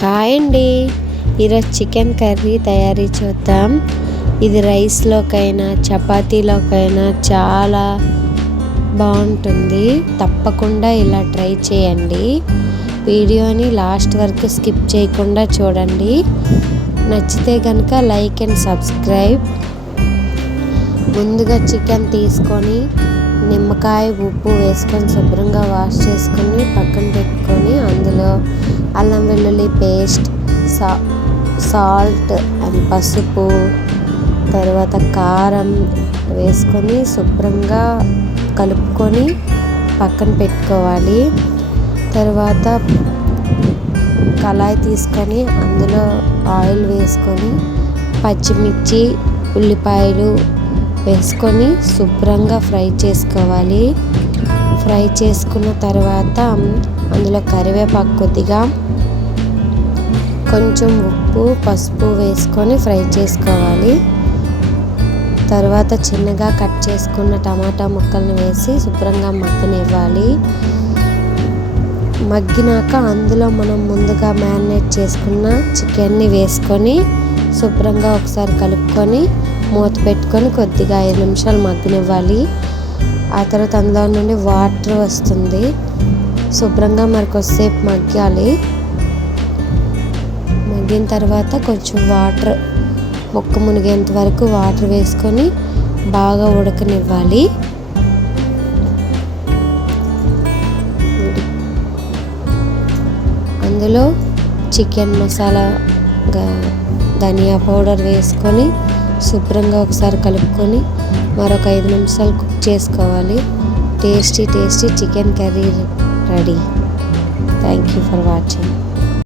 Hi అండి. ఈరోజు chicken curry తయారీ చూద్దాం. ఇది రైస్లోకైనా చపాతీలోకైనా చాలా బాగుంటుంది. తప్పకుండా ఇలా ట్రై చేయండి. వీడియోని లాస్ట్ వరకు స్కిప్ చేయకుండా చూడండి. నచ్చితే కనుక లైక్ అండ్ సబ్స్క్రైబ్. ముందుగా చికెన్ తీసుకొని నిమ్మకాయ ఉప్పు వేసుకొని శుభ్రంగా వాష్ చేసుకొని పక్కన పెట్టుకొని అందులో అల్లం వెల్లుల్లి పేస్ట్ సా సాల్ట్ అండ్ పసుపు తర్వాత కారం వేసుకొని శుభ్రంగా కలుపుకొని పక్కన పెట్టుకోవాలి. తర్వాత కళాయి తీసుకొని అందులో ఆయిల్ వేసుకొని పచ్చిమిర్చి ఉల్లిపాయలు వేసుకొని శుభ్రంగా ఫ్రై చేసుకోవాలి. ఫ్రై చేసుకున్న తర్వాత అందులో కరివేపాకు కొద్దిగా కొంచెం ఉప్పు పసుపు వేసుకొని ఫ్రై చేసుకోవాలి. తర్వాత చిన్నగా కట్ చేసుకున్న టమాటా ముక్కలను వేసి శుభ్రంగా మగ్గనివ్వాలి. మగ్గినాక అందులో మనం ముందుగా మ్యారినేట్ చేసుకున్న చికెన్ని వేసుకొని శుభ్రంగా ఒకసారి కలుపుకొని మూత పెట్టుకొని కొద్దిగా ఐదు నిమిషాలు మగ్గనివ్వాలి. ఆ తర్వాత అందులో నుండి వాటర్ వస్తుంది. శుభ్రంగా మరి కొద్దిసేపు మగ్గాలి. మగ్గిన తర్వాత కొంచెం వాటర్ ముక్క మునిగేంత వరకు వాటర్ వేసుకొని బాగా ఉడకనివ్వాలి. అందులో చికెన్ మసాలా ధనియా పౌడర్ వేసుకొని శుభ్రంగా ఒకసారి కలుపుకొని మరొక ఐదు నిమిషాలు కుక్ చేసుకోవాలి. Tasty tasty chicken curry ready. Thank you for watching